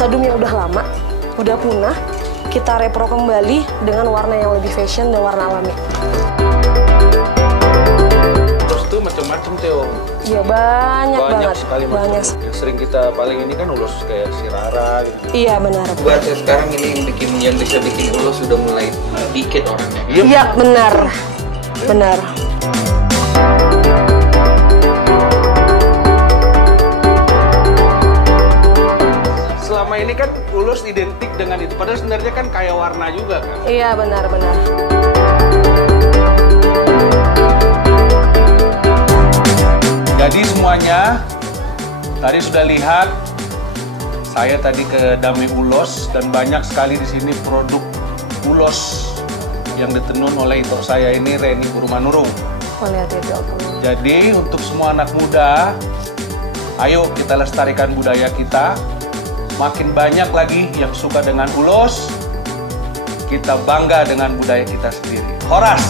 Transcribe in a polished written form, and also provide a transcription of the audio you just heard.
sadum yang udah lama, udah punah, kita repro kembali dengan warna yang lebih fashion dan warna alami. Terus tuh macam-macam Teo. Iya, banyak banget. Sekali banyak. Yang sering kita paling ini kan ulos kayak si Rara gitu. Iya, benar. Buat sekarang ini yang bisa bikin ulos sudah mulai dikit orangnya. Iya, benar. Benar. Selama ini kan ulos identik dengan itu, padahal sebenarnya kan kayak warna juga kan? Iya, benar-benar. Jadi semuanya, tadi sudah lihat, saya tadi ke Damai Ulos dan banyak sekali di sini produk ulos yang ditenun oleh itok saya ini, Reni Purmanurung. Oh, lihat itu. Jadi untuk semua anak muda, ayo kita lestarikan budaya kita. Makin banyak lagi yang suka dengan ulos, kita bangga dengan budaya kita sendiri. Horas!